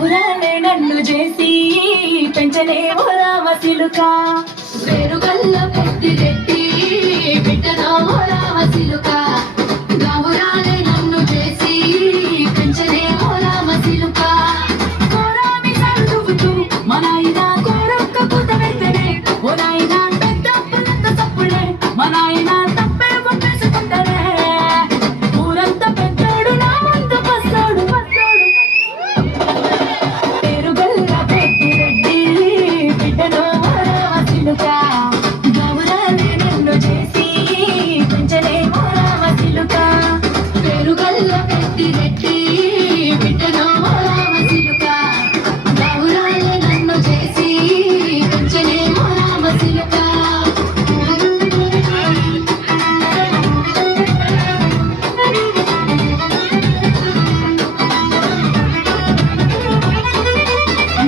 గౌరాలే నన్ను చేసి పెంచలేవో రామసిలుక వేరుగల్ల పెద్దిరెడ్డి బిడ్డనో రామసిలుక గౌరాలే నన్ను చేసి పెంచలేవో రామసిలుక కోరామి సరుదువుతూ మా నాయన కోరొక్క పూత వెళ్తేనే ఓ నాయన పెద్ద అప్పులంత తప్పుడే మా నాయన తప్పే ఒప్పేసుకుంటానే ఊరంత పెద్దోడు నా ముందు పస్తాడు పేరుగల్ల పెద్దిరెడ్డి బిడ్డనో రామసిలుక గౌరాలే నన్ను చేసి పెంచలేవో రామసిలుక వేరుగల్ల పెద్దిరెడ్డి బిడ్డనో రామసిలుక గౌరాలే నన్ను చేసి పెంచలేమో రామసిలుక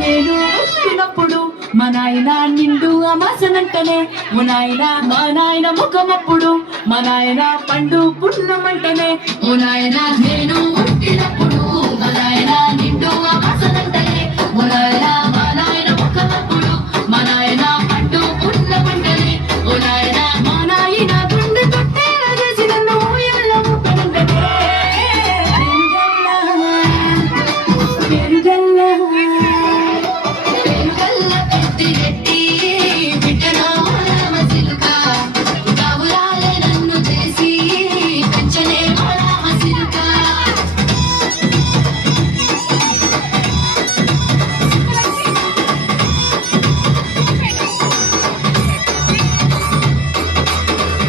నేను పుట్టినప్పుడు మా నాయన నిండు అమాసనంటనే ఓ నాయన మా నాయన ముఖమప్పుడు మా నాయన పండు పున్నమంటనే ఓ నాయనా నేను పుట్టినప్పుడు మా నాయన నిండు అమాసనంటనే ఓ నాయనా మా నాయన ముఖమప్పుడు మా నాయన పండు పున్నమంటనే ఓ నాయనా మా నాయన గుండె కొట్టేలా చేసి నన్ను ఊయల్లో ముట్టనంటనే పెరుగల్ల పేరుగల్ల పెద్దిరెడ్డి బిడ్డనో రామసిలుక గౌరాలే నన్ను చేసి పెంచలేమో రామసిలుక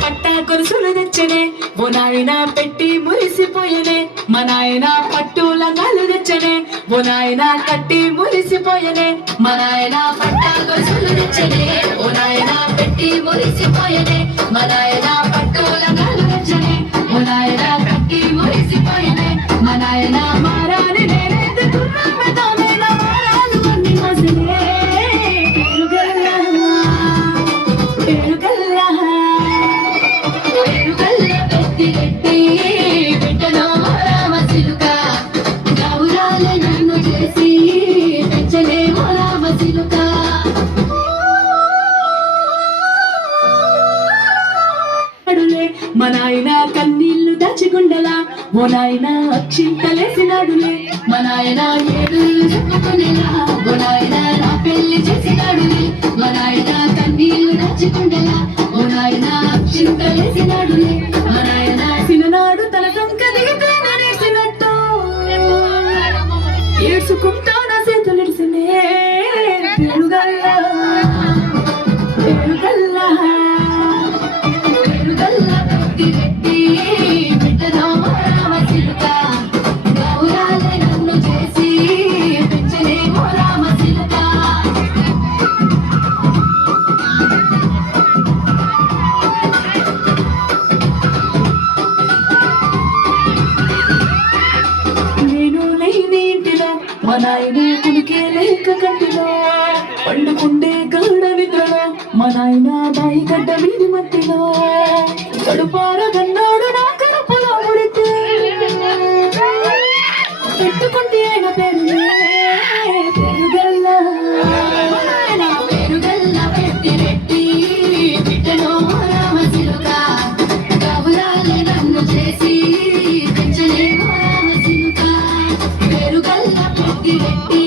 పట్ట కొలుసులు తెచ్చనే ఓ నాయన పెట్టి మురిసిపోయనే మా నాయన పట్టు లంగాలు తెచ్చనే ఓ నాయన కట్టి మురిసిపోయనే మా నాయన పట్ట గొలుసులు తెచ్చనే ఓ నాయన పెట్టి మురిసిపోయనే మా నాయన పట్టు లంగాలు తెచ్చనే ఓ నాయన కట్టి మురిసిపోయనే మా నాయన మారాని నేనైతే దుర్రామెతోనే నా మారాలు అన్ని మసిలే పెరుగల్ల పెరుగల్ల వేరుగల్ల పెద్దిరెడ్డి బిడ్డనో రామసిలుక గౌరాలే నన్ను చేసి పెంచలేమో రామసిలుక అడులే మా నాయన కన్నీళ్లు దాచిగుండలా ఓ నాయన అక్షింతలేసినాడులే మా నాయన ఏడుళ్ళు చెప్పుకునేలా ఓ నాయన నా పెళ్లి చేసినాడులే మా నాయన కన్నీళ్లు దాచుకుండేలా ఓ నాయన చింతలేసినాడులే మా నాయన సిననాడు తన సంక దిగితే నడిసినట్టు ఏడ్చుకుంటా నా చేతులిడిసినే పెరుగల్ల పెరుగల్ల వేరుగల్ల పెద్దిరెడ్డి బిడ్డనో రామసిలుక గౌరాలే నన్ను చేసి పెంచలేమో రామసిలుక నేను లేని ఇంటిలో మా నాయన కునికే లేక కంటిలో పండుకుండే గాఢ నిద్రలో మా నాయన బాయి గడ్డ వీడి మట్టిలో కడుపారగన్నాడు నా కడుపులో ముడితే పెట్టుకుంటే ఆయన పేరునే పెరుగల్ల వేరుగల్ల పెద్దిరెడ్డి బిడ్డనో రామసిలుక గౌరాలే నన్ను చేసి పెంచలేమో రామసిలుక వేరుగల్ల పెద్దిరెడ్డి